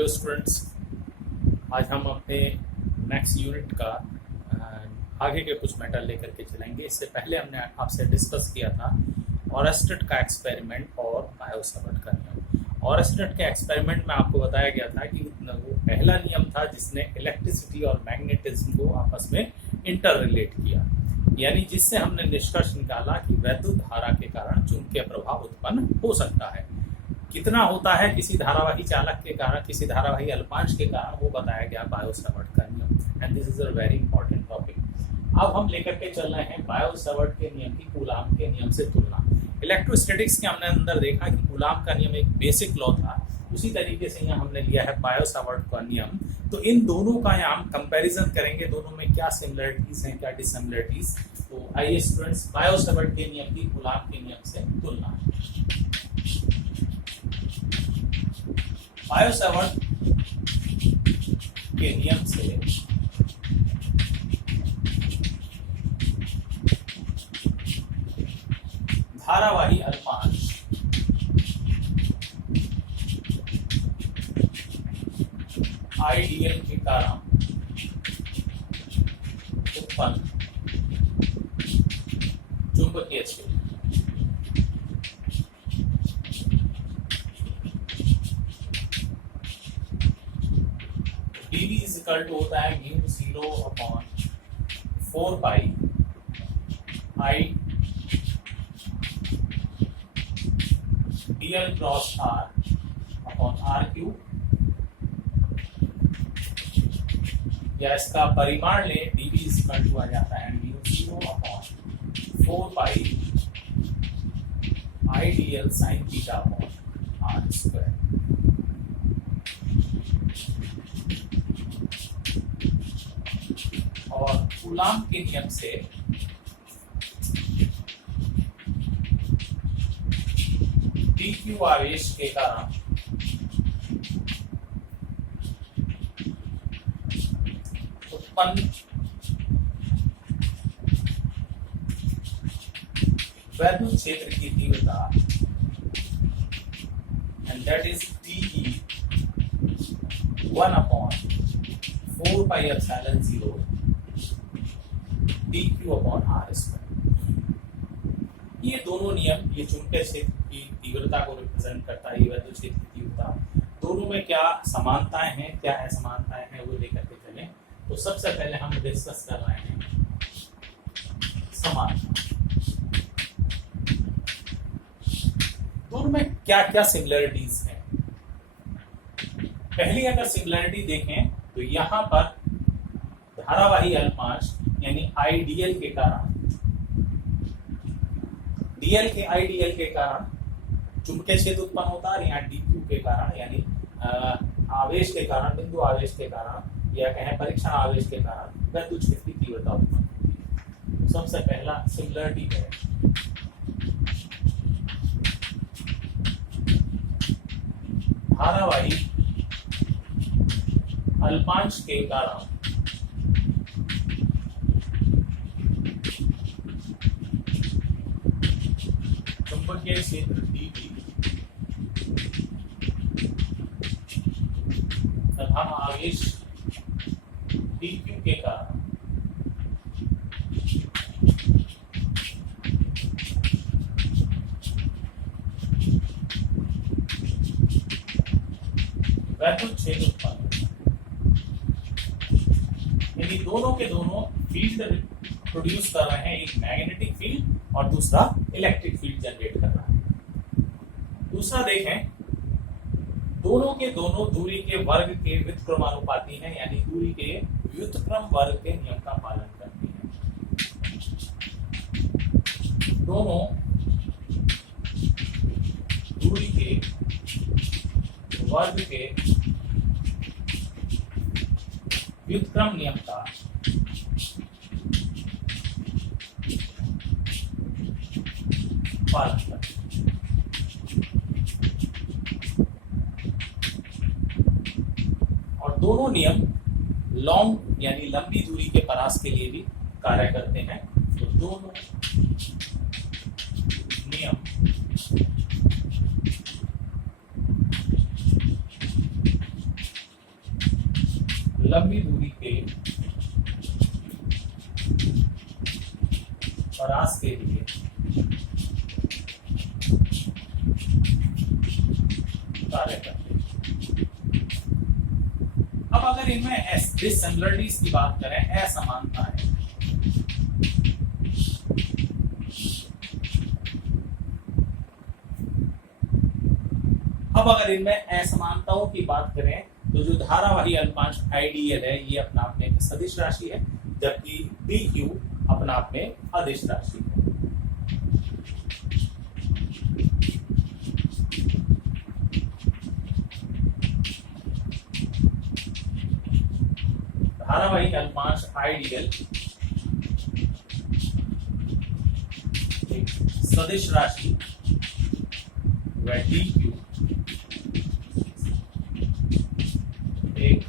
Hello students, आज हम अपने नेक्स्ट यूनिट का आगे के कुछ मैटर लेकर के चलेंगे। इससे पहले हमने आपसे डिस्कस किया था ऑरेस्टेड का एक्सपेरिमेंट और बायो-सावर्ट का नियम। ऑरेस्टेड के एक्सपेरिमेंट में आपको बताया गया था कि वो पहला नियम था जिसने इलेक्ट्रिसिटी और मैग्नेटिज्म को आपस में इंटर रिलेट किया, यानी जिससे हमने निष्कर्ष निकाला कि वैद्युत धारा के कारण चुंबकीय प्रभाव उत्पन्न हो सकता है। कितना होता है किसी धारावाही चालक के कारण, किसी धारावाही अल्पांश के कारण, वो बताया गया बायो-सावर्ट का नियम। And this is a very important topic. अब हम लेकर के चल रहे हैं बायो-सावर्ट के नियम की कूलाम के नियम से तुलना। इलेक्ट्रोस्टैटिक्स के हमने अंदर देखा कि कूलाम का नियम एक बेसिक लॉ था, उसी तरीके से यहाँ हमने लिया है बायो-सावर्ट का नियम। तो इन दोनों का यहाँ हम कंपैरिजन करेंगे, दोनों में क्या सिमिलरिटीज हैं, क्या डिससिमिलरिटीज। तो आइए स्टूडेंट्स, बायो-सावर्ट के नियम की कूलाम के नियम से तुलना। बायो-सावर्ट के नियम से धारावाही अल्पांश आइडियल के कारण उत्पन्न चुंबकीय क्षेत्र dV इज इक्वल टू होता है mu 0/4 pi I dl cross r cube, या इसका परिमाण ले dV इज इक्वल टू आ जाता है mu 0/4 pi I dl sin theta r square. और कूलाम के नियम से dq आवेश के कारण उत्पन्न वैद्युत क्षेत्र की तीव्रता, and that is dE 1/4 pi epsilon 0 dq/r square. ये दोनों नियम, ये चुंबकीय क्षेत्र की तीव्रता को रिप्रेजेंट करता है, ये वैद्युत क्षेत्र की तीव्रता, दोनों में क्या समानताएं हैं, क्या असमानताएं हैं, वो लेकर के चलें। तो सबसे पहले हम डिस्कस कर रहे हैं समानता। दोनों में क्या क्या सिमिलरिटीज हैं। पहली अगर सिमिलरिटी देखें तो यहाँ पर धारावाही अल्पांश यानी आइडियल के कारण, डीएल के आइडियल के कारण चुंबकीय क्षेत्र उत्पन्न होता है, यहाँ डीक्यू के कारण यानी आवेश के कारण, बिंदु आवेश के कारण, या कहें परीक्षण आवेश के कारण वैद्युत क्षेत्र की तीव्रता उत्पन्न होती है। तो सबसे पहला सिमिलरिटी है धारावाही अल्पांश के कारण चुंबकीय क्षेत्र dV तथा आवेश dQ के कारण वैद्युत क्षेत्र उत्पन्न होता है। यानी दोनों के दोनों फील्ड प्रोड्यूस कर रहे हैं, एक मैग्नेटिक फील्ड और दूसरा इलेक्ट्रिक फील्ड जनरेट कर रहा है। दूसरा देखें, दोनों के दोनों दूरी के वर्ग के व्युत्क्रमानुपाती हैं, यानी दूरी के व्युत्क्रम वर्ग के नियम का पालन करते हैं। दोनों दूरी के वर्ग के व्युत्क्रम नियम का पालन करते हैं। और दोनों नियम लॉन्ग यानी लंबी दूरी के परास के लिए भी कार्य करते हैं। तो दोनों नियम लंबी दूरी के परास के लिए कार्य करते हैं। अब अगर इनमें डिसिमिलरिटीज की बात करें, असमानता है, अब अगर इनमें असमानताओं की बात करें तो जो धारावाही अल्पांश आइडियल है ये अपना आप में एक सदिश राशि है, जबकि डी क्यू अपना आप में अदिश राशि है। धारावाही अल्पांश आइडियल एक सदिश राशि व डी क्यू एक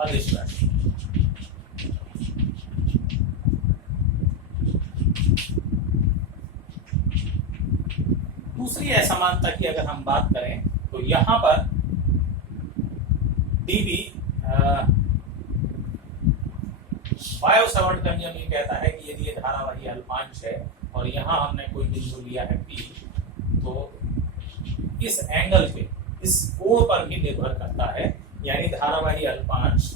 अदिश राशि। दूसरी असमानता की अगर हम बात करें तो यहां पर डीवी बायो-सावर्ट का नियम ये कहता है कि यदि ये धारावाही अल्पांश है और यहां हमने कोई बिंदु लिया है P, तो इस एंगल पे, इस कोण पर भी निर्भर करता है, यानी धारावाही अल्पांश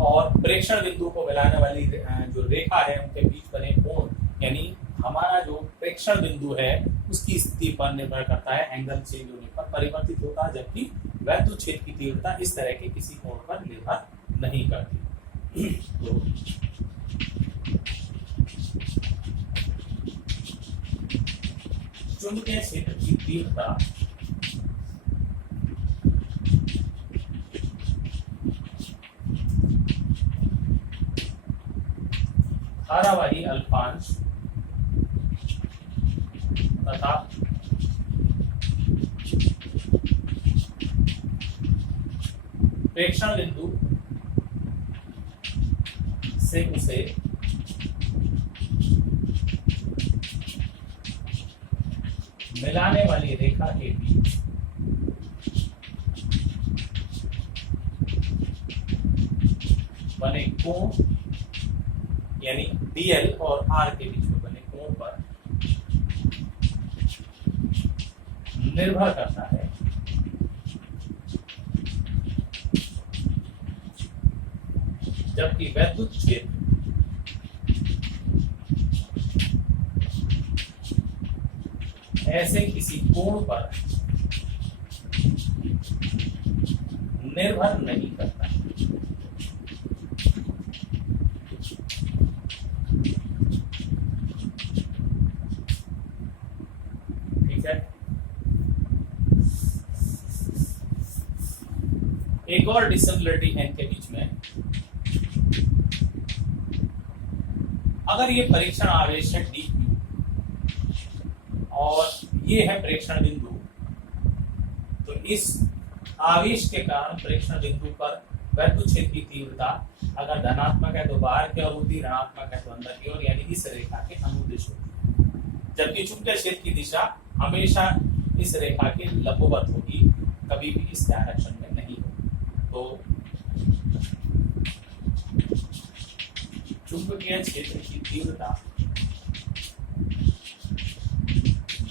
और प्रेक्षण बिंदु को मिलाने वाली जो रेखा है उनके बीच बने कोण, यानी हमारा जो प्रेक्षण बिंदु है उसकी स्थिति पर निर्भर करता है, एंगल चेंज होने पर परिवर्तित होता है, जबकि वैद्युत क्षेत्र की तीव्रता इस तरह के किसी कोण पर निर्भर नहीं करती। तो चुंबकीय क्षेत्र की तीव्रता धारावाही अल्पांश तथा प्रेक्षण बिंदु से उसे मिलाने वाली रेखा के बीच बने कोण, यानी डीएल और आर के बीच में बने कोण पर निर्भर करता है जबकि वैद्युत क्षेत्र ऐसे किसी कोण पर निर्भर नहीं करता। ठीक है, एक और डिसिमिलरिटी है इनके बीच में। अगर ये परीक्षण आवेश है डी और ये है प्रेक्षण बिंदु, तो इस आवेश के कारण प्रेक्षण बिंदु पर वैद्युत क्षेत्र की तीव्रता अगर धनात्मक है तो बाहर की ओर होती, ऋणात्मक है तो अंदर की ओर, यानी इस रेखा के अनुदिश होती, जबकि चुंबकीय क्षेत्र की दिशा हमेशा इस रेखा के लंबवत होगी, कभी भी इस डायरेक्शन में नहीं होगी। तो चुंबकीय क्षेत्र की तीव्रता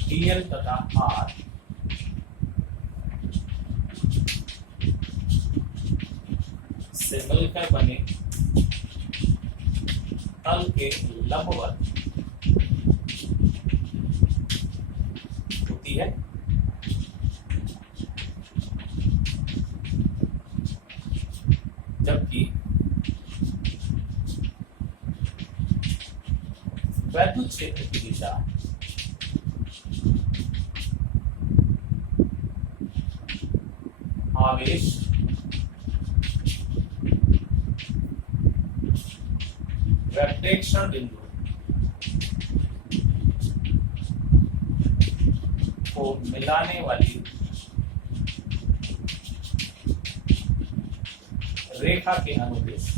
डीएल तथा आर से मिलकर बने तल के लंबवत होती है, जबकि वैद्युत क्षेत्र की दिशा आवेश व प्रेक्षण बिंदु को मिलाने वाली रेखा के अनुदिश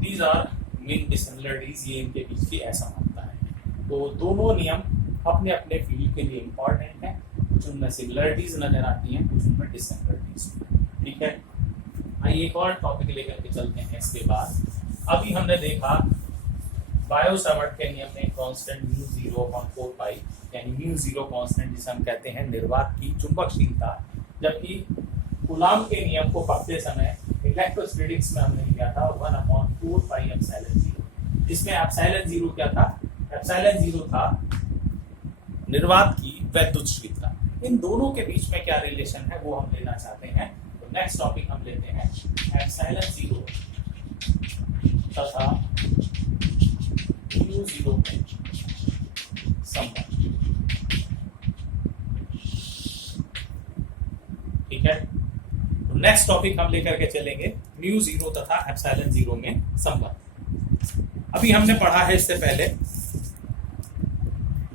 These are मेन डिसिमिलरिटीज ये इनके बीच की असमानता है। तो दोनों नियम अपने अपने फील्ड के लिए इम्पोर्टेंट हैं, कुछ उनमें सिमिलरिटीज नजर आती हैं, कुछ उनमें डिसिमिलरिटीज। ठीक है, आइए एक और टॉपिक लेकर के चलते हैं। इसके बाद अभी हमने देखा बायो-सावर्ट के नियम में कांस्टेंट म्यू 0/4 यानी म्यू 0 कांस्टेंट जिसे हम कहते हैं निर्वात की चुंबकशीलता, जबकि कूलॉम के नियम को पढ़ते समय इलेक्ट्रोस्टैटिक्स में हमने लिया था 1/4 एप्सिलॉन 0। इसमें एप्सिलॉन 0 क्या था? एप्सिलॉन 0 था निर्वात की वैद्युतशीलता। इन दोनों के बीच में क्या रिलेशन है वो हम लेना चाहते हैं। तो नेक्स्ट टॉपिक हम लेते हैं एप्सिलॉन 0 तथा म्यू 0 में संबंध। ठीक है, तो नेक्स्ट टॉपिक हम लेकर के चलेंगे म्यू 0 तथा एप्सिलॉन 0 में संबंध। अभी हमने पढ़ा है इससे पहले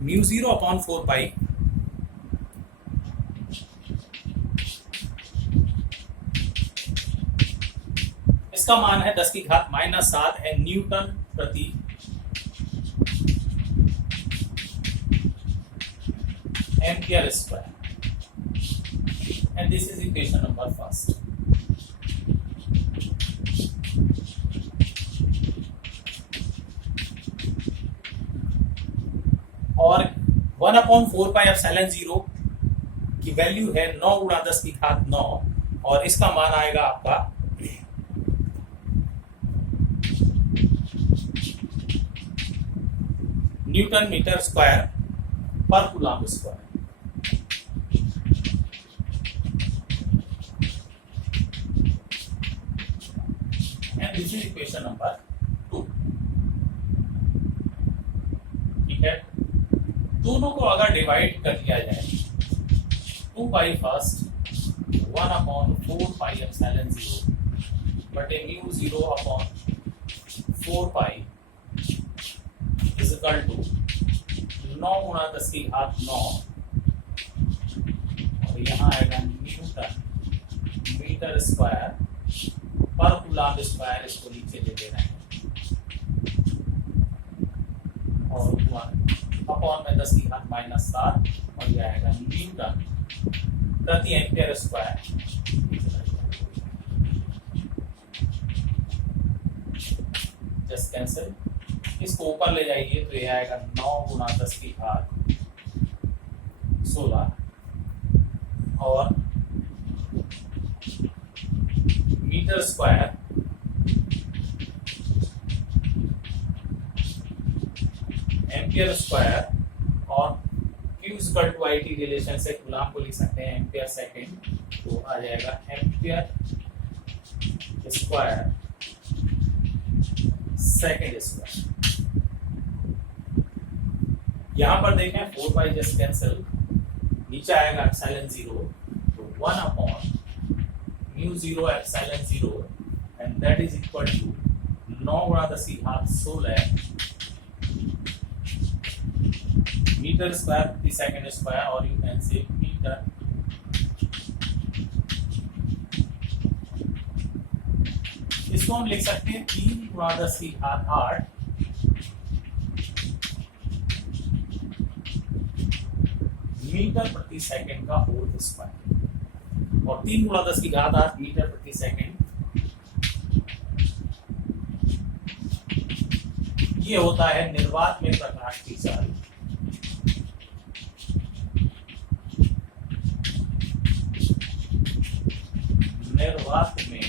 म्यू 0/4 इसका मान है 10⁻⁻7 है न्यूटन प्रति ampere square, and this is equation number first. और 1/4 एप्सिलॉन 0 की वैल्यू है 9 × 10⁹ और इसका मान आएगा आपका न्यूटन मीटर स्क्वायर पर Coulomb square. And this is equation number 2। ठीक है, दोनों को अगर डिवाइड कर दिया जाए 2 फर्स्ट 1/4 एप्सिलॉन 0 बटे म्यू 0/4 इज इक्वल टू 9 × 10⁹ और यहाँ आएगा न्यूटन मीटर स्क्वायर पर कूलॉम स्क्वायर, इसको नीचे ले ले रहे हैं और 1 में 10⁻⁻7 और ये आएगा न्यूटन प्रति एम्पियर स्क्वायर। जस्ट कैंसिल, इसको ऊपर ले जाइए तो ये आएगा 9 × 10⁻16 और मीटर स्क्वायर एम्पियर स्क्वायर और Q = IT रिलेशन से कूलॉम को लिख सकते हैं एम्पियर सेकेंड, तो आ जाएगा एम्पियर स्क्वायर सेकेंड स्क्वायर। यहां पर देखें 4 जस्ट कैंसिल, नीचे आएगा एप्सिलॉन 0 तो 1/μ 0 epsilon 0 and that is equal to 9 × 10⁻16 metre square प्रति सेकंड स्क्वायर और यू कैन से मीटर इसको हम लिख सकते हैं 3 × 10⁸ मीटर प्रति सेकंड का होल स्क्वायर और 3 × 10⁸ मीटर प्रति सेकंड ये होता है निर्वात में प्रकाश की चाल। निर्वात में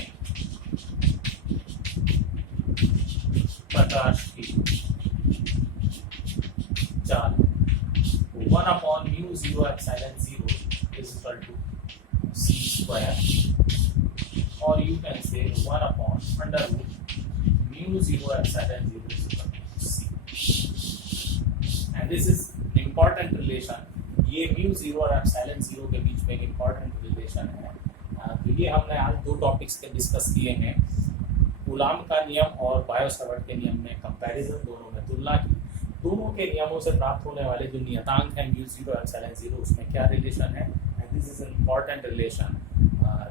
प्रकाश की चाल 1/μ 0 epsilon 0 is equal to c² और you can say 1/√μ 0 epsilon 0 is equal to c and this is important relation। ये μ 0 और एप्सिलॉन 0 के बीच में एक important relation है। तो ये हमने आज 2 टॉपिक्स के डिस्कस किए हैं, कूलॉम का नियम और बायो-सावर्ट के नियम में कंपैरिजन, दोनों में तुलना की। दोनों के नियमों से प्राप्त होने वाले जो नियतांक हैं म्यू 0 एप्सिलॉन 0 उसमें क्या रिलेशन है, and this is an important relation.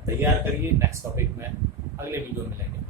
तैयार करिए, नेक्स्ट टॉपिक में अगले वीडियो में मिलेंगे।